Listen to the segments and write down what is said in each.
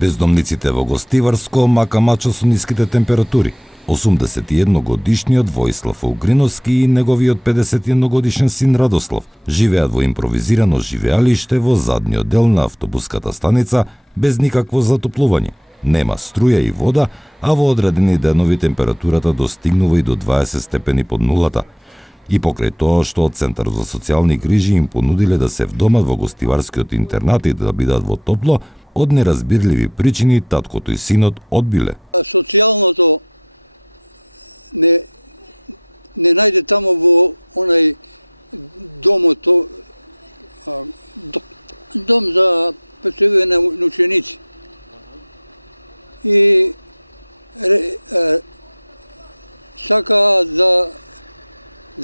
Бездомниците во Гостиварско мака мачо со ниските температури. 81-годишниот Воислав Угриновски и неговиот 51-годишен син Радослав живеат во импровизирано живеалиште во задниот дел на автобуската станица без никакво затоплување. Нема струја и вода, а во одредени денови температурата достигнува и до 20 степени под нулата. И покрај тоа што од Центар за социјални грижи им понудиле да се вдомат во гостиварскиот интернат и да бидат во топло, од неразбирливи причини таткото и синот одбиле. Социјалното не најде тамо во онај дом за представување на ученици. И сака да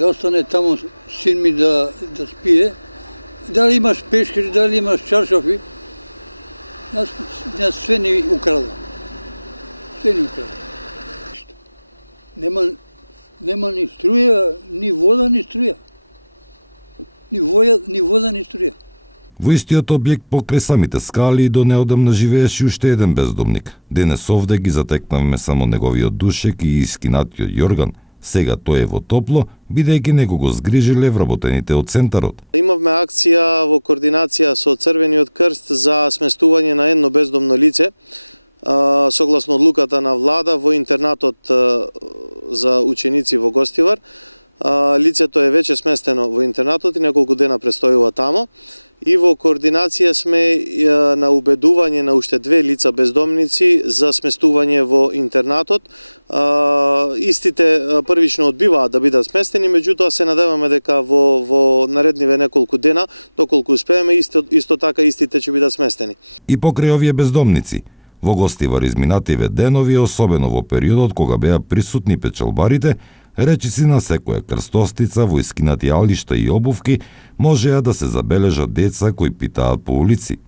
остане тамо син ми да спие. Дали имаш пешкири, дали имаш чаршафи, нас све ни украда. Све ни украда. Нема ни струја, ни вода, ни струја. Ни вода, ни струја. Во истиот објект покрај самите скали до неодамна живееше уште еден бездомник. Денес овде ги затекнавме само неговиот душек и искинатиот јорган. Сега тој е во топло, бидејќи него го згрижиле вработените од центарот. Имавме акција во координација со Црвениот крст за сместување на едно бездомно лице, согласно одлуката на влада во интернатот за ученици во Гостивар. Лицето е веќе сместено во интернатот и неколку дена престојува тамо. И во координација сме на убедување на уште две лица бездомници за сместување во интернатот. Истите првично одбиваат да бидат сместени, меѓутоа се надеваме дека во наредниве неколку дена, доколку успееме, исто така истите ќе бидат сместени. И покрај овие бездомници, во Гостивар изминативе денови, особено во периодот кога беа присутни печалбарите, речиси на секоја крстостица во искинати алишта и обувки можеа да се забележат деца кои питаат по улици.